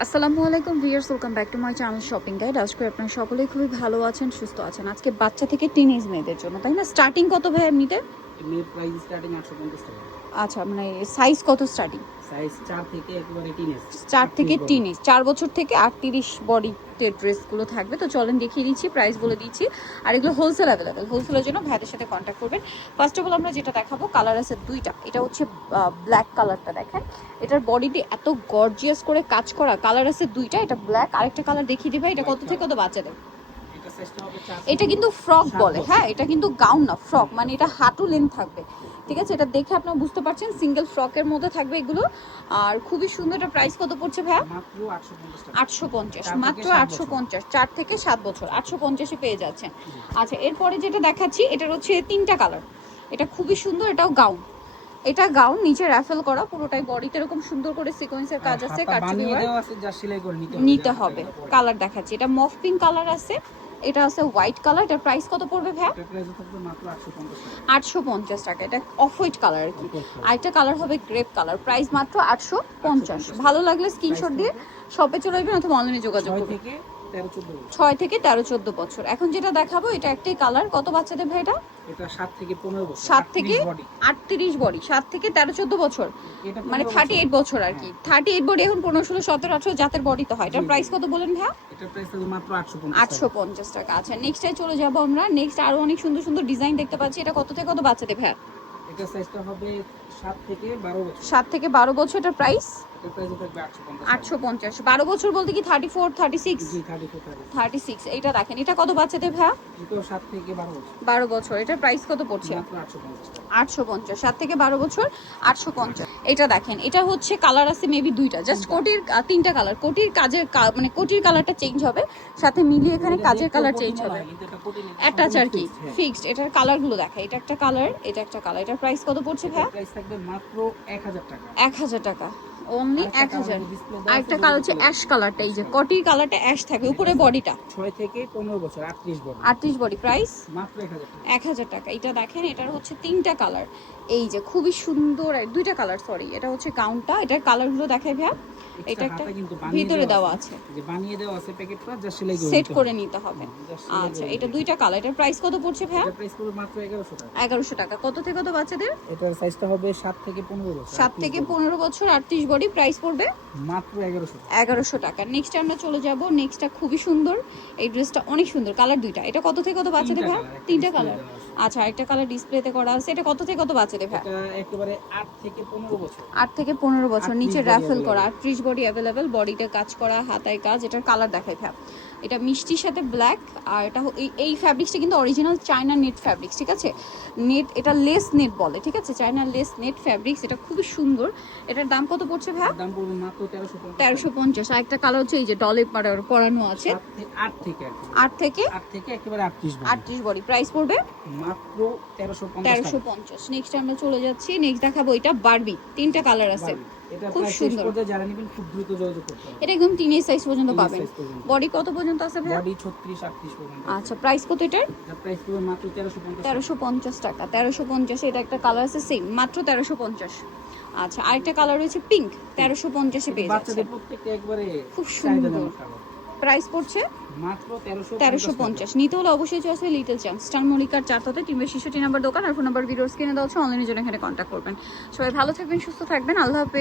আসসালামু আলাইকুম viewers, welcome back to my channel shopping guide. আজকে আপনারা সকলেই খুবই ভালো আছেন, সুস্থ আছেন। আজকে বাচ্চা থেকে টিনেজ মেয়েদের জন্য, তাই না? স্টার্টিং কত ভাই এমনিতে? এমনি প্রাইস স্টার্টিং 850 টাকা। আচ্ছা, মানে সাইজ কত স্টার্টিং? সাইজ 4 থেকে একেবারে টিনেজ। 4 থেকে টিনেজ, 4 বছর থেকে 38 বডিতে ড্রেসগুলো থাকবে। তো চলেন দেখিয়ে দিচ্ছি, প্রাইস বলে দিচ্ছি। আর এগুলো হোলসেল অ্যাভেলেবেল। হোলসেলের জন্য ভাইদের সাথে কন্ট্যাক্ট করবেন। ফার্স্ট অফ অল আমরা যেটা দেখাবো, কালার আছে দুইটা। এটা হচ্ছে ব্ল্যাক কালারটা, দেখেন এটার বডিতে এত গর্জিয়াস করে কাজ করা। কালার আছে দুইটা, এটা ব্ল্যাক। আরেকটা কালার দেখিয়ে দিই ভাই, এটা কত থেকে কত বাচ্চাদের? এটা সাইজটা হবে 4 এটা কিন্তু ফ্রক বলে, হ্যাঁ, এটা কিন্তু গাউন না, ফ্রক। মানে এটা হাঁটু লেন্থ থাকবে, ঠিক আছে? এটা দেখে আপনারা বুঝতে পারছেন সিঙ্গেল ফ্রকের মধ্যে থাকবে এগুলো। আর খুবই সুন্দর। এটা প্রাইস কত পড়ছে ভাইয়া? মাত্র 850 টাকা। 850, মাত্র 850। 4 থেকে 7 বছর 850-এ পেয়ে যাচ্ছেন। আচ্ছা, এরপরে যেটা দেখাচ্ছি, এটার হচ্ছে তিনটা কালার। এটা খুবই সুন্দর, এটাও গাউন। এটা গাউন, নিচে রাফেল করা পুরোটাই, বডিতে এরকম সুন্দর করে সিকোয়েন্সের কাজ আছে, কাটচুপি ওয়ার্ক আছে, যা সেলাই করে নিতে হবে। কালার দেখাচ্ছি, এটা মফ পিঙ্ক কালার আছে, এটা আছে হোয়াইট কালার। এটার প্রাইস কত পড়বে ভাইয়া? এটা প্রাইস থাকবে মাত্র 850 টাকা। 850 টাকা। এটা অফ হোয়াইট কালার আর কি। আরেকটা কালার হবে গ্রেপ কালার, প্রাইস মাত্র 850। ভালো লাগলে স্ক্রিনশট দিয়ে শপে চলে আসবেন অথবা অনলাইনে যোগাযোগ করবেন। 6 থেকে 13-14 বছর। এখন যেটা দেখাবো, এটা একটাই কালার। কত বাচ্চাদের ভাই এটা? এটা 7 থেকে 15 বছর। 7 থেকে 38 বডি, 7 থেকে 13-14 বছর, মানে 38 বছর আর কি। 38 বডি এখন 15, 16, 17, 18 জাতের বডি তো হয়। এটার প্রাইস কত বলেন ভাইয়া? এটা প্রাইস থাকবে মাত্র 850 টাকা। আচ্ছা, নেক্সটে চলে যাব আমরা। নেক্সট আরো অনেক সুন্দর সুন্দর ডিজাইন দেখতে পাচ্ছি। এটা কত থেকে কত বাচ্চাদের ভাইয়া? এটা সাইজটা হবে 7 থেকে 12 বছর। 7 থেকে 12 বছর। এটার প্রাইস এটা প্রাইস থাকবে 850। 850। 12 বছর বলতে কি 34, 36? জি 34। 36। এটা দেখেন, এটা কত বাচ্চাদের ভাইয়া? এটাও 7 থেকে 12 বছর। 12 বছর। এটার প্রাইস কত পড়ছে? মাত্র 850 টাকা। 850। 7 থেকে 12 বছর 850। এটা দেখেন, এটা হচ্ছে কালার আছে মেবি দুইটা, জাস্ট কোটির তিনটা কালার। কোটির কাজের মানে কোটির কালারটা চেঞ্জ হবে, সাথে মিলিয়ে এখানে কাজের কালার চেঞ্জ হবে। অ্যাটাচ আর কি, ফিক্সড। এটার কালারগুলো দেখা, এটা একটা কালার, এটা একটা কালার। এটার প্রাইস কত পড়ছে ভাইয়া? প্রাইস থাকবে মাত্র 1000 টাকা। 1000 টাকা, অনলি 1000। আরেকটা কালার হচ্ছে অ্যাশ কালারটা, এই যে কটির কালারটা অ্যাশ থাকবে উপরে, বডিটা 6 থেকে 15 বছর 38 বছর। 38 বডি, প্রাইস মাত্র 1000 টাকা। 1000 টাকা। এটা দেখেন, এটার হচ্ছে তিনটা কালার, এই যে খুবই সুন্দর। দুইটা কালার, সরি। এটা হচ্ছে গাউনটা, এটার কালারগুলো দেখাই ভাইয়া। এটা একটা ভিতরে দেওয়া আছে, যে বানিয়ে দেওয়া আছে প্যাকেটটা, যা সেলাই করে সেট করে নিতে হবে। আচ্ছা, এটা দুইটা কালার। এটার প্রাইস কত পড়ছে ভাইয়া? এটা প্রাইস পড়বে মাত্র 1100 টাকা। 1100 টাকা। কত থেকে কত বাচ্চাদের? এটার সাইজটা হবে 7 থেকে 15 বছর। 7 থেকে 15 বছর, 38 বডি, প্রাইস পড়বে মাত্র 1100 টাকা। 1100 টাকা। নেক্সট আমরা চলে যাব। নেক্সটটা খুবই সুন্দর, এই ড্রেসটা অনেক সুন্দর, কালার দুইটা। এটা কত থেকে কত বাচ্চাদের ভাই? তিনটা কালার। আচ্ছা, আরেকটা কালার ডিসপ্লেতে করা আছে। এটা কত থেকে কত বাচ্চাদের ভাই? এটা একেবারে 8 থেকে 15 বছর। 8 থেকে 15 বছর, নিচে রাফেল করা, 38 বডি অ্যাভেলেবেল, বডিতে কাজ করা, হাতায় কাজ। এটার কালার দেখাই ভাই। এটা মিষ্টির সাথে ব্ল্যাক। আর এটা এই ফ্যাব্রিক্সটা কিন্তু অরিজিনাল চায়না নেট ফ্যাব্রিক্স, ঠিক আছে? নেট, এটা লেস নেট বলে, ঠিক আছে? China less net fabrics. এটা খুবই সুন্দর। এটার দাম কত পড়ছে ভাই? দাম পড়বে মাত্র 1350। 1350। আর একটা কালার হচ্ছে এই যে ডলে পরানো আছে, 8 থেকে 8 থেকে একেবারে 38 বডি, প্রাইস পড়বে মাত্র 1350 টাকা। 1350। নেক্সট আমরা চলে যাচ্ছি। নেক্সট দেখাবো এটা বারবি, তিনটা কালার আছে, এটা খুব সুন্দর। যারা নেবেন খুব দ্রুত যোগাযোগ করতে হবে। এটা একদম টিনেজ সাইজ পর্যন্ত পাবেন। বডি কত পর্যন্ত আছে ভাই? বডি 36 38 পর্যন্ত। আচ্ছা, প্রাইস কত এটার? এটা প্রাইস পড়বে মাত্র 1350। 1350 টাকা। 1350। এটা একটা কালার আছে সেম, মাত্র 1350। আচ্ছা, আরেকটা কালার রয়েছে পিঙ্ক, 1350 এ পেয়ে যাচ্ছে। বাচ্চাদের প্রত্যেকটা একবারে খুব সুন্দর। প্রাইস পড়ছে মাত্র 1350। নিতে হলে অবশ্যই চলে আসবে লিটল চ্যাম্প, স্টার মল্লিকার 4 টিমের 66 নাম্বার দোকান। আর ফোন নাম্বার ভিডিওর স্ক্রিনে দেওয়া আছে, অনলাইনে জন্য এখানে কন্ট্যাক্ট করবেন। সবাই ভালো থাকবেন, সুস্থ থাকবেন, আল্লাহ হাফেজ।